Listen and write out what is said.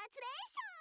Congratulations!